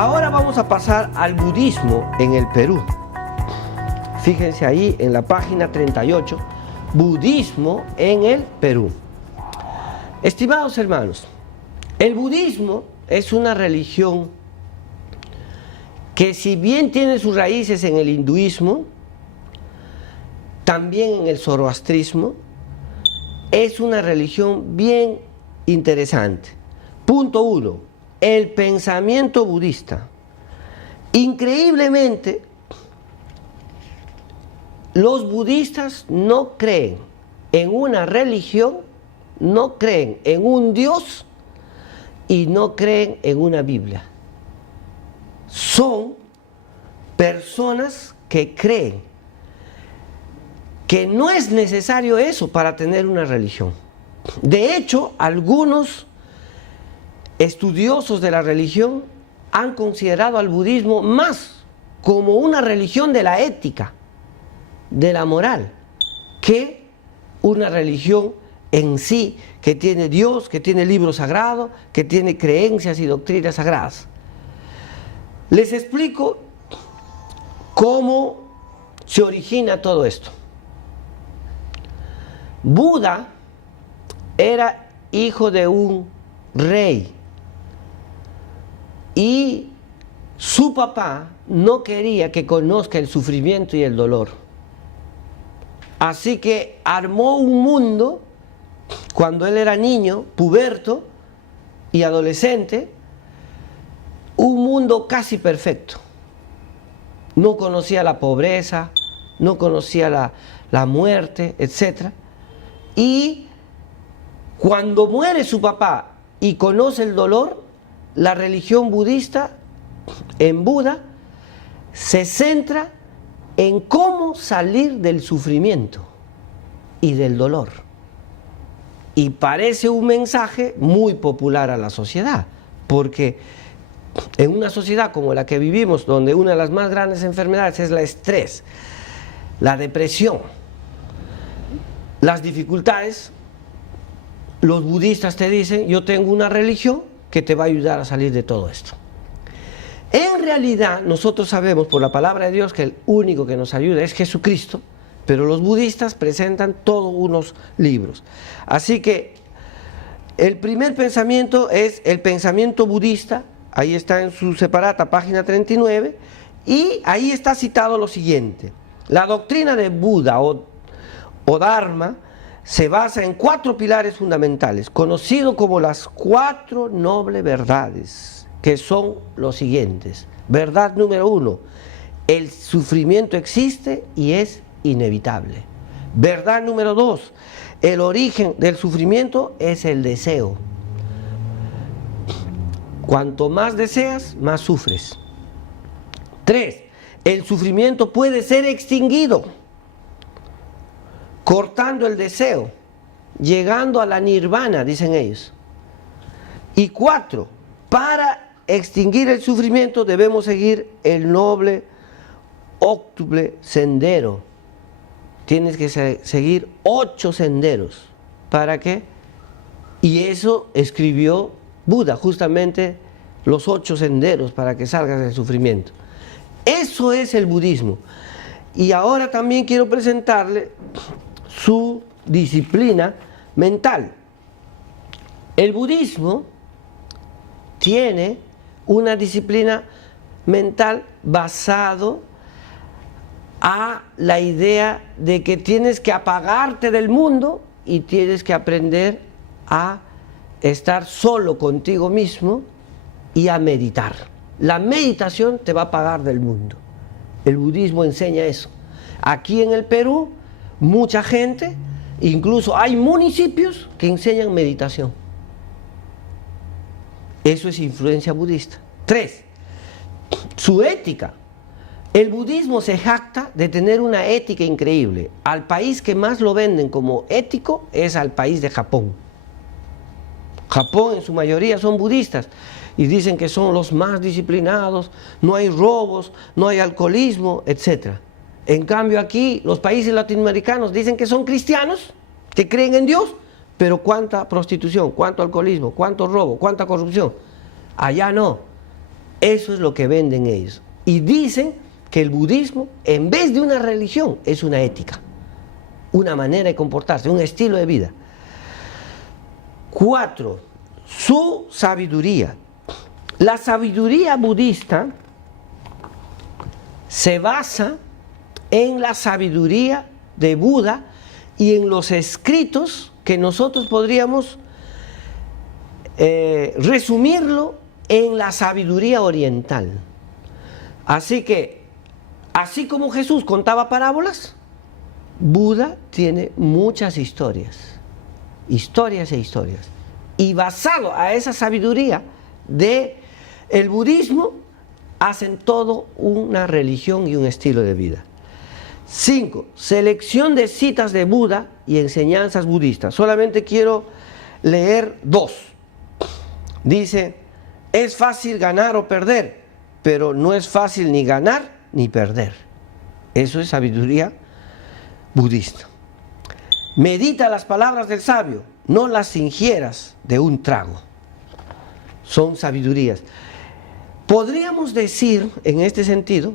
Ahora vamos a pasar al budismo en el Perú. Fíjense ahí en la página 38, budismo en el Perú. Estimados hermanos, el budismo es una religión que, si bien tiene sus raíces en el hinduismo, también en el zoroastrismo, es una religión bien interesante. Punto 1. El pensamiento budista. Increíblemente, los budistas no creen en una religión, no creen en un Dios y no creen en una Biblia. Son personas que creen que no es necesario eso para tener una religión. De hecho, algunos estudiosos de la religión han considerado al budismo más como una religión de la ética, de la moral, que una religión en sí, que tiene Dios, que tiene libros sagrados, que tiene creencias y doctrinas sagradas. Les explico cómo se origina todo esto. Buda era hijo de un rey y su papá no quería que conozca el sufrimiento y el dolor. Así que armó un mundo, cuando él era niño, puberto y adolescente, un mundo casi perfecto. No conocía la pobreza, no conocía la muerte, etc. Y cuando muere su papá y conoce el dolor, la religión budista, en Buda, se centra en cómo salir del sufrimiento y del dolor. Y parece un mensaje muy popular a la sociedad, porque en una sociedad como la que vivimos, donde una de las más grandes enfermedades es el estrés, la depresión, las dificultades, los budistas te dicen: yo tengo una religión que te va a ayudar a salir de todo esto. En realidad, nosotros sabemos por la palabra de Dios que el único que nos ayuda es Jesucristo, pero los budistas presentan todos unos libros. Así que el primer pensamiento es el pensamiento budista, ahí está en su separata, página 39, y ahí está citado lo siguiente: la doctrina de Buda o Dharma se basa en 4 pilares fundamentales, conocidos como las 4 nobles verdades, que son los siguientes. Verdad número 1, el sufrimiento existe y es inevitable. Verdad número 2, el origen del sufrimiento es el deseo. Cuanto más deseas, más sufres. 3, el sufrimiento puede ser extinguido cortando el deseo, llegando a la nirvana, dicen ellos. Y 4, para extinguir el sufrimiento debemos seguir el noble, óctuple sendero. Tienes que seguir 8 senderos. ¿Para qué? Y eso escribió Buda, justamente los 8 senderos para que salgas del sufrimiento. Eso es el budismo. Y ahora también quiero presentarle su disciplina mental. El budismo tiene una disciplina mental basado a la idea de que tienes que apagarte del mundo y tienes que aprender a estar solo contigo mismo y a meditar. La meditación te va a apagar del mundo. El budismo enseña eso. Aquí en el Perú, mucha gente, incluso hay municipios que enseñan meditación. Eso es influencia budista. 3, su ética. El budismo se jacta de tener una ética increíble. Al país que más lo venden como ético es al país de Japón. Japón en su mayoría son budistas y dicen que son los más disciplinados, no hay robos, no hay alcoholismo, etc. En cambio aquí los países latinoamericanos dicen que son cristianos, que creen en Dios, pero cuánta prostitución, cuánto alcoholismo, cuánto robo, cuánta corrupción. Allá no. Eso es lo que venden ellos. Y dicen que el budismo, en vez de una religión, es una ética, una manera de comportarse, un estilo de vida. 4. Su sabiduría. La sabiduría budista se basa en la sabiduría de Buda y en los escritos que nosotros podríamos resumirlo en la sabiduría oriental. Así que, así como Jesús contaba parábolas, Buda tiene muchas historias e historias. Y basado a esa sabiduría del budismo, hacen todo una religión y un estilo de vida. 5. Selección de citas de Buda y enseñanzas budistas. Solamente quiero leer 2. Dice: es fácil ganar o perder, pero no es fácil ni ganar ni perder. Eso es sabiduría budista. Medita las palabras del sabio, no las ingieras de un trago. Son sabidurías. Podríamos decir en este sentido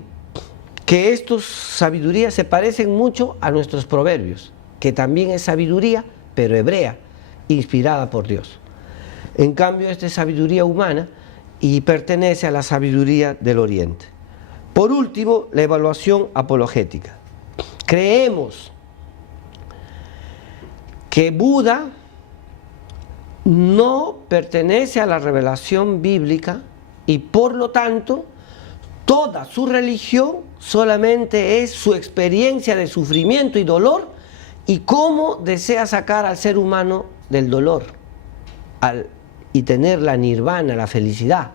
que estas sabidurías se parecen mucho a nuestros proverbios, que también es sabiduría, pero hebrea, inspirada por Dios. En cambio, esta es sabiduría humana y pertenece a la sabiduría del Oriente. Por último, la evaluación apologética. Creemos que Buda no pertenece a la revelación bíblica y por lo tanto toda su religión solamente es su experiencia de sufrimiento y dolor y cómo desea sacar al ser humano del dolor y tener la nirvana, la felicidad.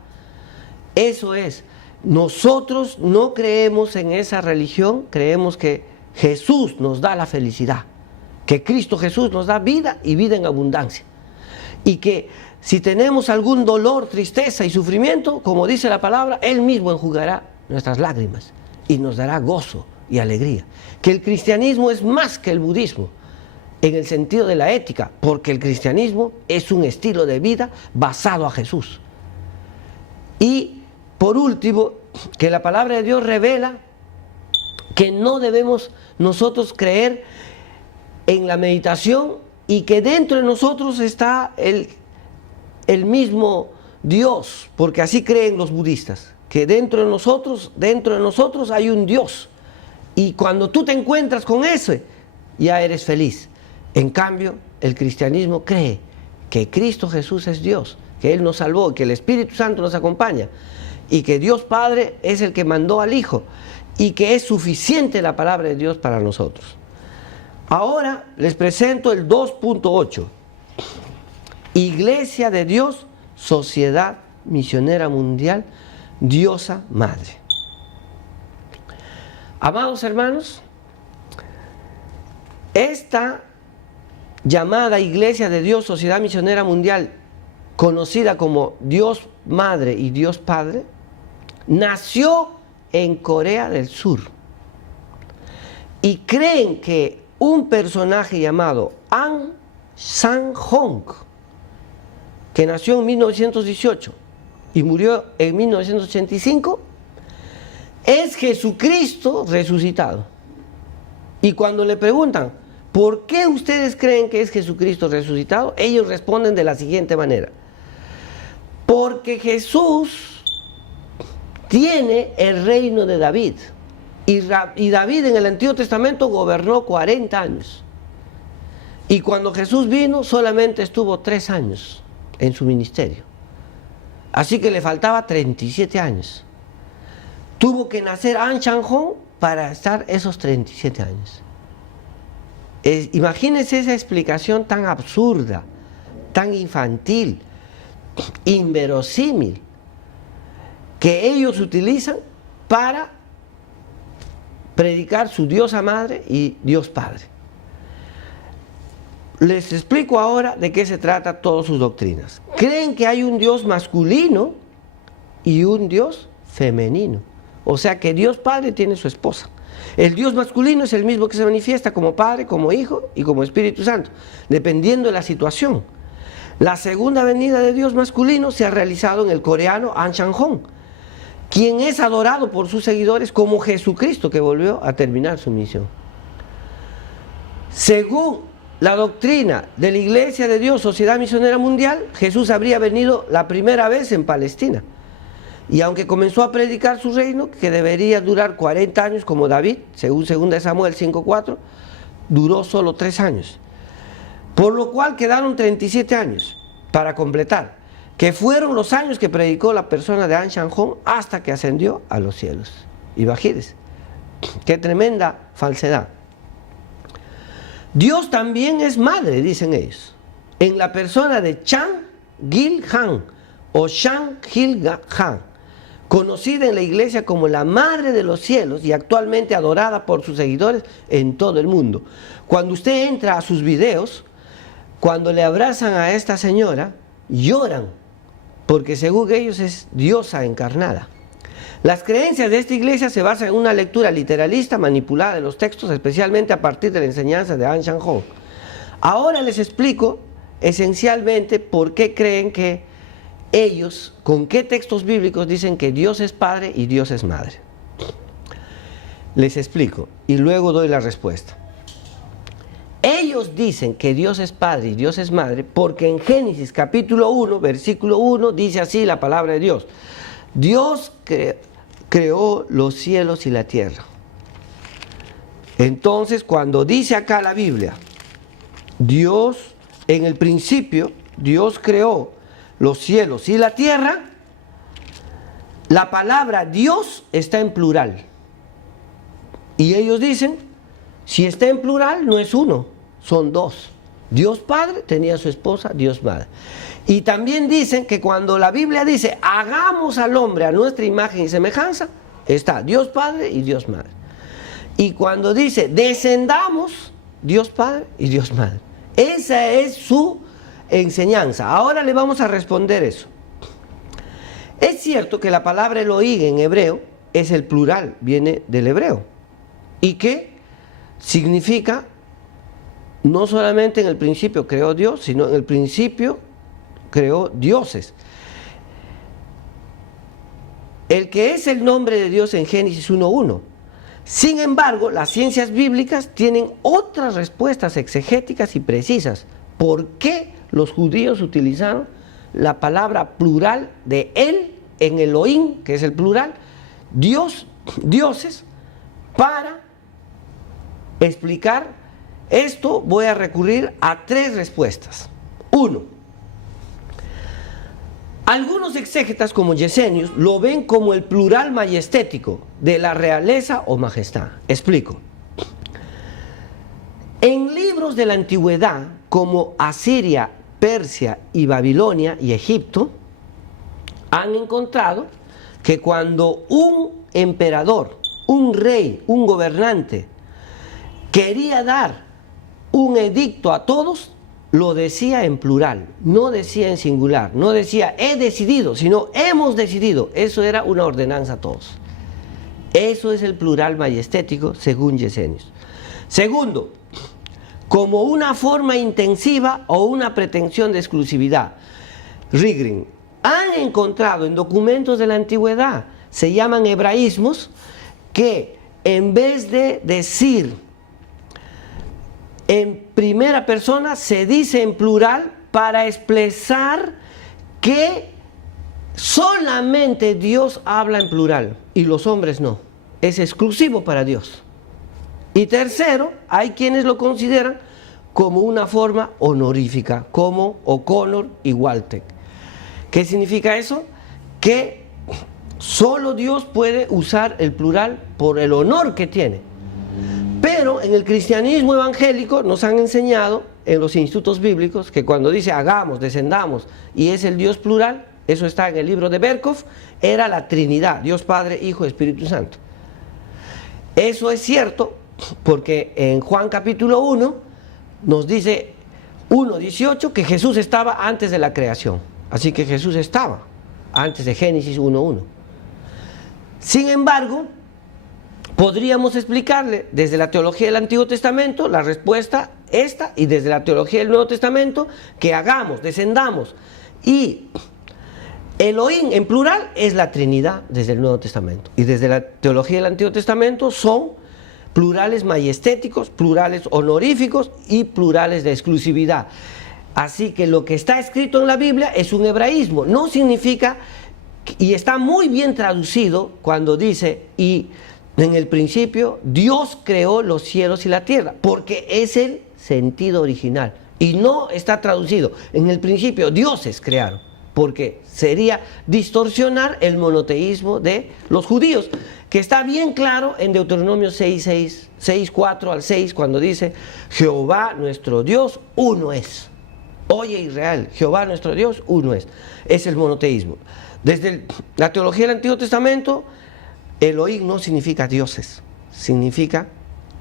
Eso es. Nosotros no creemos en esa religión, creemos que Jesús nos da la felicidad, que Cristo Jesús nos da vida y vida en abundancia. Y que si tenemos algún dolor, tristeza y sufrimiento, como dice la palabra, Él mismo enjugará nuestras lágrimas y nos dará gozo y alegría. Que el cristianismo es más que el budismo en el sentido de la ética, porque el cristianismo es un estilo de vida basado a Jesús. Y por último, que la palabra de Dios revela que no debemos nosotros creer en la meditación y que dentro de nosotros está el mismo Dios, porque así creen los budistas, que dentro de nosotros hay un Dios, y cuando tú te encuentras con ese, ya eres feliz. En cambio, el cristianismo cree que Cristo Jesús es Dios, que Él nos salvó, que el Espíritu Santo nos acompaña, y que Dios Padre es el que mandó al Hijo, y que es suficiente la palabra de Dios para nosotros. Ahora les presento el 2.8. Iglesia de Dios, Sociedad Misionera Mundial, Diosa Madre. Amados hermanos, esta llamada Iglesia de Dios, Sociedad Misionera Mundial, conocida como Dios Madre y Dios Padre, nació en Corea del Sur. Y creen que un personaje llamado Ahn Sang-hong, que nació en 1918 y murió en 1985, es Jesucristo resucitado. Y cuando le preguntan, ¿por qué ustedes creen que es Jesucristo resucitado?, ellos responden de la siguiente manera: porque Jesús tiene el reino de David. Y David en el Antiguo Testamento gobernó 40 años. Y cuando Jesús vino, solamente estuvo 3 años en su ministerio. Así que le faltaba 37 años. Tuvo que nacer Ahn Sang-hong para estar esos 37 años. Imagínense esa explicación tan absurda, tan infantil, inverosímil, que ellos utilizan para predicar su diosa madre y Dios Padre. Les explico ahora de qué se trata todas sus doctrinas. Creen que hay un Dios masculino y un Dios femenino. O sea que Dios Padre tiene su esposa. El Dios masculino es el mismo que se manifiesta como Padre, como Hijo y como Espíritu Santo, dependiendo de la situación. La segunda venida de Dios masculino se ha realizado en el coreano Ahn Sang-hong. quien es adorado por sus seguidores como Jesucristo, que volvió a terminar su misión. Según la doctrina de la Iglesia de Dios, Sociedad Misionera Mundial, Jesús habría venido la primera vez en Palestina. Y aunque comenzó a predicar su reino, que debería durar 40 años como David, según 2 Samuel 5:4, duró solo 3 años. Por lo cual quedaron 37 años para completar, que fueron los años que predicó la persona de An Shanghong hasta que ascendió a los cielos. Imagínense, qué tremenda falsedad. Dios también es madre, dicen ellos, en la persona de Chan Gil Han o Shang Gil Han, conocida en la iglesia como la Madre de los Cielos y actualmente adorada por sus seguidores en todo el mundo. Cuando usted entra a sus videos, cuando le abrazan a esta señora, lloran, porque según ellos es diosa encarnada. Las creencias de esta iglesia se basan en una lectura literalista manipulada de los textos, especialmente a partir de la enseñanza de An Shanghong. Ahora les explico esencialmente por qué creen que ellos, con qué textos bíblicos dicen que Dios es Padre y Dios es Madre. Les explico y luego doy la respuesta. Ellos dicen que Dios es Padre y Dios es Madre porque en Génesis capítulo 1, versículo 1, dice así la palabra de Dios. Dios creó los cielos y la tierra. Entonces, cuando dice acá la Biblia, Dios, en el principio, Dios creó los cielos y la tierra, la palabra Dios está en plural. Y ellos dicen, si está en plural, no es uno, son dos. Dios Padre tenía a su esposa, Dios Madre. Y también dicen que cuando la Biblia dice, hagamos al hombre a nuestra imagen y semejanza, está Dios Padre y Dios Madre. Y cuando dice, descendamos, Dios Padre y Dios Madre. Esa es su enseñanza. Ahora le vamos a responder eso. Es cierto que la palabra Elohim en hebreo es el plural, viene del hebreo. Y que significa, no solamente en el principio creó Dios, sino en el principio creó dioses. El que es el nombre de Dios en Génesis 1:1. Sin embargo, las ciencias bíblicas tienen otras respuestas exegéticas y precisas. ¿Por qué los judíos utilizaron la palabra plural de él en Elohim, que es el plural, Dios, dioses, para explicar esto? Voy a recurrir a 3 respuestas. 1. Algunos exégetas como Yesenius lo ven como el plural majestético de la realeza o majestad. Explico. En libros de la antigüedad como Asiria, Persia y Babilonia y Egipto, han encontrado que cuando un emperador, un rey, un gobernante quería dar un edicto a todos, lo decía en plural, no decía en singular, no decía he decidido, sino hemos decidido. Eso era una ordenanza a todos. Eso es el plural majestético según Yesenius. Segundo, como una forma intensiva o una pretensión de exclusividad. Rigrin han encontrado en documentos de la antigüedad, se llaman hebraísmos, que en vez de decir en primera persona, se dice en plural para expresar que solamente Dios habla en plural y los hombres no. Es exclusivo para Dios. Y tercero, hay quienes lo consideran como una forma honorífica, como O'Connor y Waltec. ¿Qué significa eso? Que solo Dios puede usar el plural por el honor que tiene. Pero en el cristianismo evangélico nos han enseñado en los institutos bíblicos que cuando dice hagamos, descendamos y es el Dios plural, eso está en el libro de Berkhof, era la Trinidad, Dios Padre, Hijo, Espíritu Santo. Eso es cierto porque en Juan capítulo 1 nos dice 1:18 que Jesús estaba antes de la creación. Así que Jesús estaba antes de Génesis 1:1. Sin embargo, podríamos explicarle desde la teología del Antiguo Testamento la respuesta esta y desde la teología del Nuevo Testamento que hagamos, descendamos. Y Elohim en plural es la Trinidad desde el Nuevo Testamento. Y desde la teología del Antiguo Testamento son plurales majestéticos, plurales honoríficos y plurales de exclusividad. Así que lo que está escrito en la Biblia es un hebraísmo. No significa, y está muy bien traducido cuando dice, y en el principio Dios creó los cielos y la tierra, porque es el sentido original. Y no está traducido, en el principio dioses crearon, porque sería distorsionar el monoteísmo de los judíos, que está bien claro en Deuteronomio 6, 4 al 6, cuando dice, Jehová nuestro Dios uno es. Oye Israel, Jehová nuestro Dios uno es. Es el monoteísmo. Desde la teología del Antiguo Testamento, Elohim no significa dioses, significa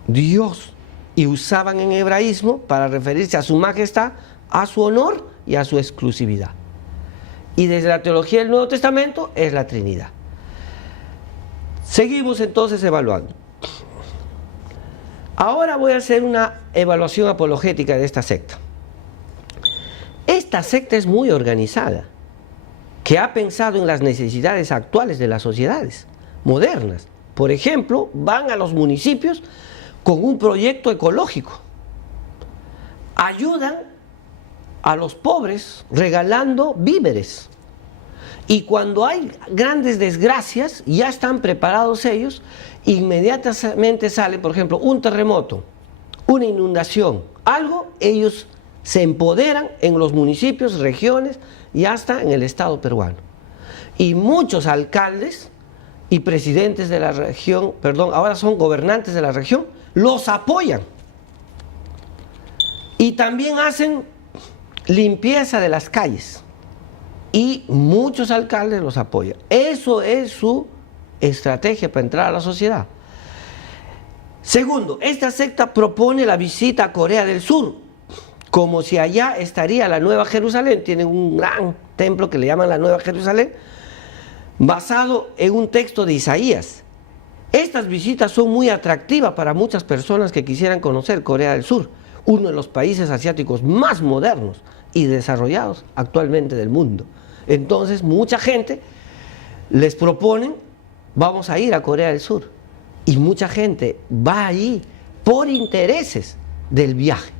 Dios. Y usaban en hebraísmo para referirse a su majestad, a su honor y a su exclusividad. Y desde la teología del Nuevo Testamento es la Trinidad. Seguimos entonces evaluando. Ahora voy a hacer una evaluación apologética de esta secta. Esta secta es muy organizada, que ha pensado en las necesidades actuales de las sociedades modernas. Por ejemplo, van a los municipios con un proyecto ecológico. Ayudan a los pobres regalando víveres. Y cuando hay grandes desgracias, ya están preparados ellos, inmediatamente sale, por ejemplo, un terremoto, una inundación, algo, ellos se empoderan en los municipios, regiones y hasta en el Estado peruano. Y muchos alcaldes y presidentes de la región, ahora son gobernantes de la región, los apoyan. Y también hacen limpieza de las calles. Y muchos alcaldes los apoyan. Eso es su estrategia para entrar a la sociedad. Segundo, esta secta propone la visita a Corea del Sur, como si allá estaría la Nueva Jerusalén. Tienen un gran templo que le llaman la Nueva Jerusalén, basado en un texto de Isaías. Estas visitas son muy atractivas para muchas personas que quisieran conocer Corea del Sur, uno de los países asiáticos más modernos y desarrollados actualmente del mundo. Entonces, mucha gente les proponen, vamos a ir a Corea del Sur. Y mucha gente va allí por intereses del viaje.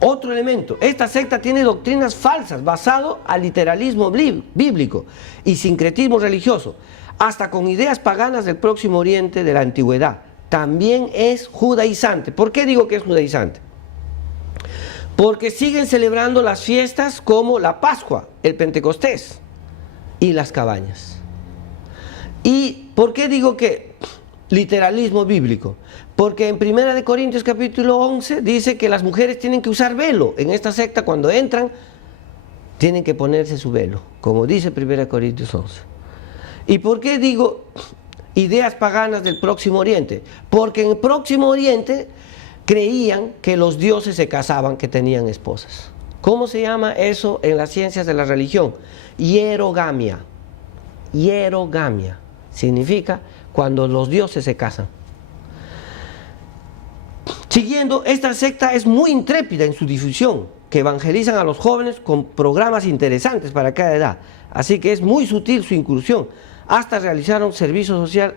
Otro elemento, esta secta tiene doctrinas falsas basado al literalismo bíblico y sincretismo religioso, hasta con ideas paganas del Próximo Oriente de la antigüedad. También es judaizante. ¿Por qué digo que es judaizante? Porque siguen celebrando las fiestas como la Pascua, el Pentecostés y las cabañas. ¿Y por qué digo que literalismo bíblico? Porque en 1 Corintios capítulo 11 dice que las mujeres tienen que usar velo. En esta secta cuando entran tienen que ponerse su velo, como dice 1 Corintios 11. ¿Y por qué digo ideas paganas del Próximo Oriente? Porque en el Próximo Oriente creían que los dioses se casaban, que tenían esposas. ¿Cómo se llama eso en las ciencias de la religión? Hierogamia. Hierogamia significa cuando los dioses se casan. Siguiendo, esta secta es muy intrépida en su difusión, que evangelizan a los jóvenes con programas interesantes para cada edad. Así que es muy sutil su incursión. Hasta realizaron servicio social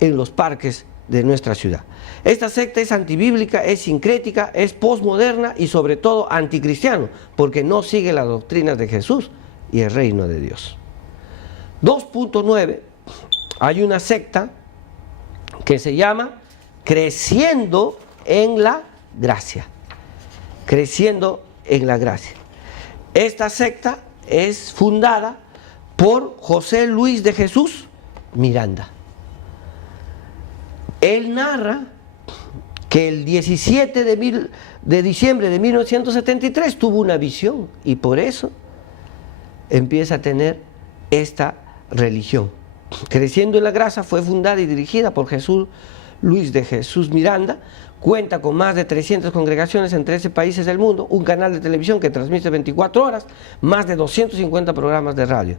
en los parques de nuestra ciudad. Esta secta es antibíblica, es sincrética, es posmoderna y sobre todo anticristiano, porque no sigue las doctrinas de Jesús y el reino de Dios. 2.9, hay una secta que se llama Creciendo en la Gracia. Creciendo en la Gracia. Esta secta es fundada por José Luis de Jesús Miranda. Él narra que el 17 de diciembre de 1973 tuvo una visión y por eso empieza a tener esta religión. Creciendo en la Gracia fue fundada y dirigida por Jesús Luis de Jesús Miranda, cuenta con más de 300 congregaciones en 13 países del mundo, un canal de televisión que transmite 24 horas, más de 250 programas de radio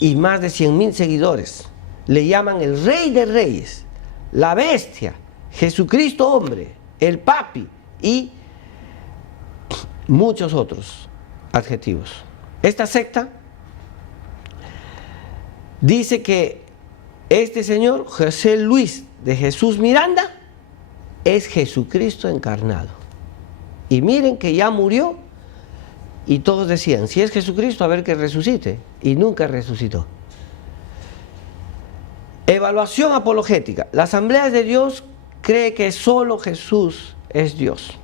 y más de 100,000 seguidores. Le llaman el Rey de Reyes, la Bestia, Jesucristo hombre, el Papi y muchos otros adjetivos. Esta secta dice que este señor, José Luis de Jesús Miranda, es Jesucristo encarnado. Y miren que ya murió y todos decían, si es Jesucristo, a ver que resucite. Y nunca resucitó. Evaluación apologética. La Asamblea de Dios cree que solo Jesús es Dios.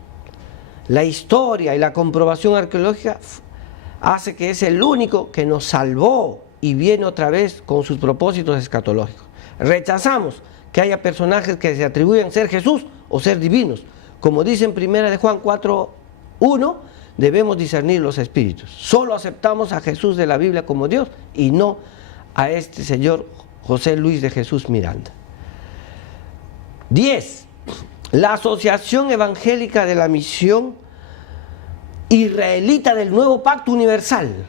La historia y la comprobación arqueológica hace que es el único que nos salvó y viene otra vez con sus propósitos escatológicos. Rechazamos que haya personajes que se atribuyan ser Jesús o ser divinos. Como dice en 1 de Juan 4:1, debemos discernir los espíritus. Solo aceptamos a Jesús de la Biblia como Dios y no a este señor José Luis de Jesús Miranda. 10. La Asociación Evangélica de la Misión Israelita del Nuevo Pacto Universal,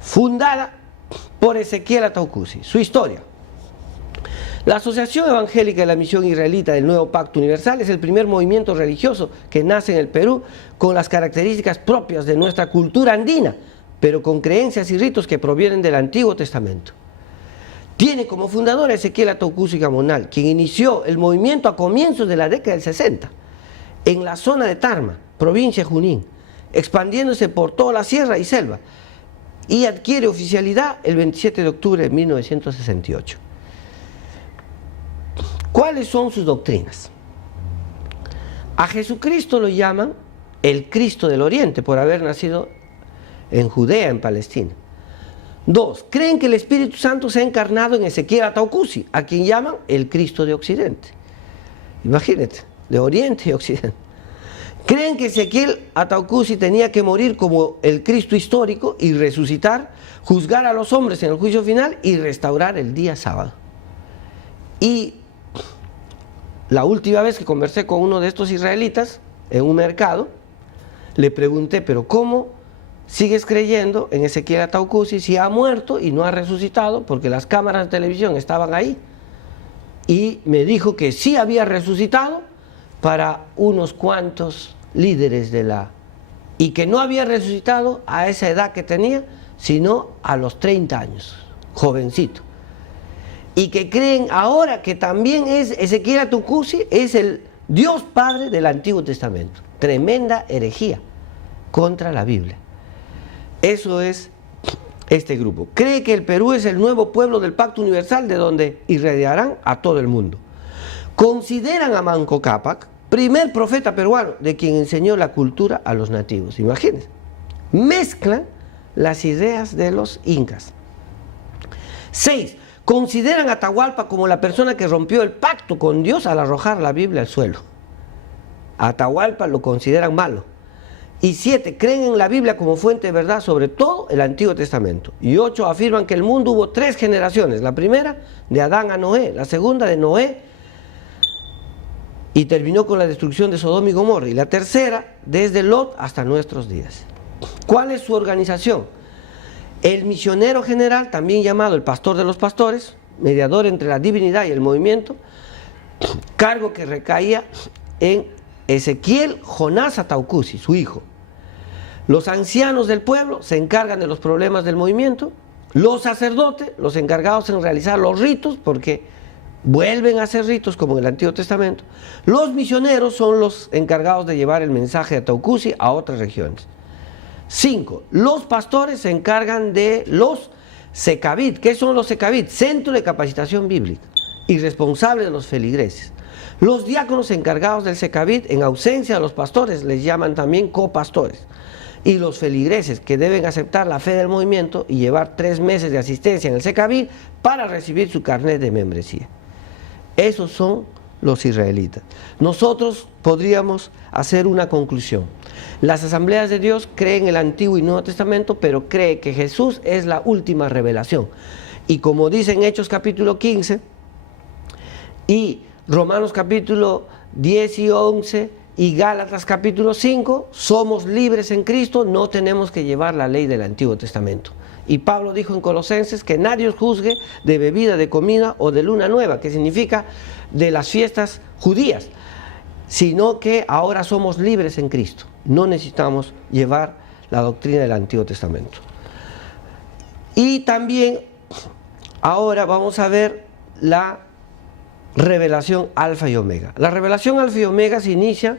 fundada por Ezequiel Ataucusi. Su historia. La Asociación Evangélica de la Misión Israelita del Nuevo Pacto Universal es el primer movimiento religioso que nace en el Perú con las características propias de nuestra cultura andina, pero con creencias y ritos que provienen del Antiguo Testamento. Tiene como fundador a Ezequiel Ataucusi Gamonal, quien inició el movimiento a comienzos de la década del 60 en la zona de Tarma, provincia de Junín, expandiéndose por toda la sierra y selva, y adquiere oficialidad el 27 de octubre de 1968. ¿Cuáles son sus doctrinas? A Jesucristo lo llaman el Cristo del Oriente por haber nacido en Judea, en Palestina. 2. Creen que el Espíritu Santo se ha encarnado en Ezequiel Ataucusi, a quien llaman el Cristo de Occidente. Imagínate, de Oriente y Occidente. Creen que Ezequiel Ataucusi tenía que morir como el Cristo histórico y resucitar, juzgar a los hombres en el juicio final y restaurar el día sábado. Y la última vez que conversé con uno de estos israelitas en un mercado, le pregunté, pero ¿cómo sigues creyendo en Ezequiel Ataucusi si ha muerto y no ha resucitado? Porque las cámaras de televisión estaban ahí. Y me dijo que sí había resucitado para unos cuantos líderes y que no había resucitado a esa edad que tenía, sino a los 30 años, jovencito. Y que creen ahora que también es Ezequiel Ataucusi, es el Dios Padre del Antiguo Testamento. Tremenda herejía contra la Biblia. Eso es este grupo. Cree que el Perú es el nuevo pueblo del Pacto Universal de donde irradiarán a todo el mundo. Consideran a Manco Cápac primer profeta peruano de quien enseñó la cultura a los nativos. Imagínense. Mezclan las ideas de los incas. 6. Consideran a Atahualpa como la persona que rompió el pacto con Dios al arrojar la Biblia al suelo. A Atahualpa lo consideran malo. Y 7. Creen en la Biblia como fuente de verdad, sobre todo el Antiguo Testamento. Y 8. Afirman que el mundo hubo 3 generaciones. La primera de Adán a Noé, la segunda de Noé y terminó con la destrucción de Sodoma y Gomorra. Y la tercera desde Lot hasta nuestros días. ¿Cuál es su organización? El misionero general, también llamado el pastor de los pastores, mediador entre la divinidad y el movimiento, cargo que recaía en Ezequiel Jonás Ataucusi, su hijo. Los ancianos del pueblo se encargan de los problemas del movimiento, los sacerdotes, los encargados en realizar los ritos, porque vuelven a hacer ritos como en el Antiguo Testamento. Los misioneros son los encargados de llevar el mensaje de Ataucusi a otras regiones. 5. Los pastores se encargan de los Secabit. ¿Qué son los Secabit? Centro de Capacitación Bíblica y responsables de los feligreses. Los diáconos encargados del Secabit, en ausencia de los pastores, les llaman también copastores. Y los feligreses, que deben aceptar la fe del movimiento y llevar 3 meses de asistencia en el Secabit para recibir su carnet de membresía. Esos son los israelitas. Nosotros podríamos hacer una conclusión. Las asambleas de Dios creen en el Antiguo y Nuevo Testamento, pero creen que Jesús es la última revelación. Y como dice en Hechos capítulo 15 y Romanos capítulo 10 y 11 y Gálatas capítulo 5, somos libres en Cristo, no tenemos que llevar la ley del Antiguo Testamento. Y Pablo dijo en Colosenses que nadie os juzgue de bebida, de comida o de luna nueva, que significa de las fiestas judías, sino que ahora somos libres en Cristo. No necesitamos llevar la doctrina del Antiguo Testamento. Y también Ahora vamos a ver la revelación alfa y omega. La revelación alfa y omega se inicia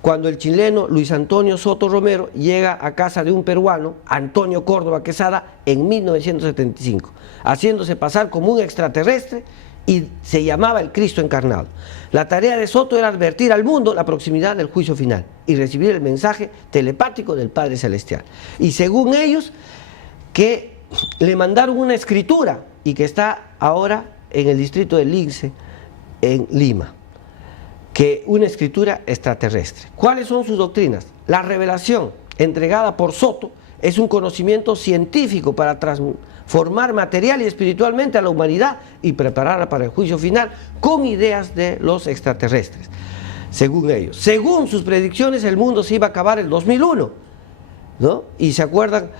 cuando el chileno Luis Antonio Soto Romero llega a casa de un peruano, Antonio Córdoba Quesada, en 1975, haciéndose pasar como un extraterrestre y se llamaba el Cristo encarnado. La tarea de Soto era advertir al mundo la proximidad del juicio final y recibir el mensaje telepático del Padre Celestial. Y según ellos, que le mandaron una escritura y que está ahora en el distrito de Lince, en Lima, que una escritura extraterrestre. ¿Cuáles son sus doctrinas? La revelación entregada por Soto es un conocimiento científico para transformar material y espiritualmente a la humanidad y prepararla para el juicio final con ideas de los extraterrestres, según ellos. Según sus predicciones, el mundo se iba a acabar el 2001, ¿no? Y se acuerdan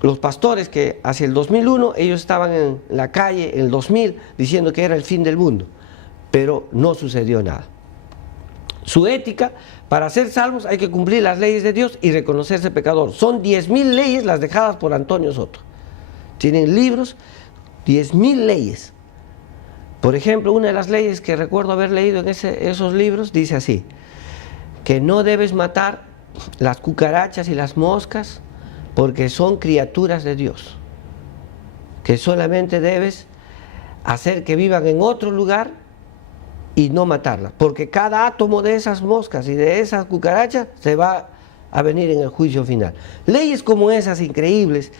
los pastores que hacia el 2001 ellos estaban en la calle, en el 2000, diciendo que era el fin del mundo, pero no sucedió nada. Su ética: para ser salvos hay que cumplir las leyes de Dios y reconocerse pecador. Son 10.000 leyes las dejadas por Antonio Soto. Tienen libros, 10.000 leyes. Por ejemplo, una de las leyes que recuerdo haber leído en esos libros dice así: que no debes matar las cucarachas y las moscas porque son criaturas de Dios, que solamente debes hacer que vivan en otro lugar y no matarlas, porque cada átomo de esas moscas y de esas cucarachas se va a venir en el juicio final. Leyes como esas, increíbles,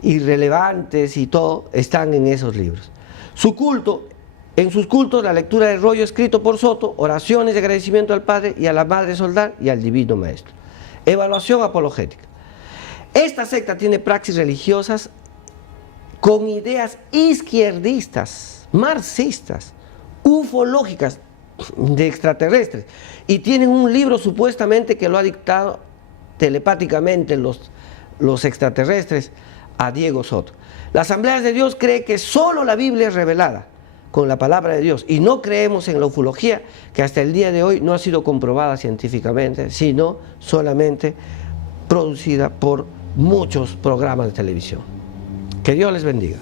irrelevantes y todo, están en esos libros. Su culto, en sus cultos, la lectura del rollo escrito por Soto, oraciones de agradecimiento al Padre y a la Madre Soldar y al Divino Maestro. Evaluación apologética. Esta secta tiene praxis religiosas con ideas izquierdistas, marxistas, ufológicas, de extraterrestres, y tienen un libro supuestamente que lo ha dictado telepáticamente los extraterrestres a Diego Soto. La Asamblea de Dios cree que solo la Biblia es revelada con la palabra de Dios, y no creemos en la ufología, que hasta el día de hoy no ha sido comprobada científicamente, sino solamente producida por muchos programas de televisión. Que Dios les bendiga.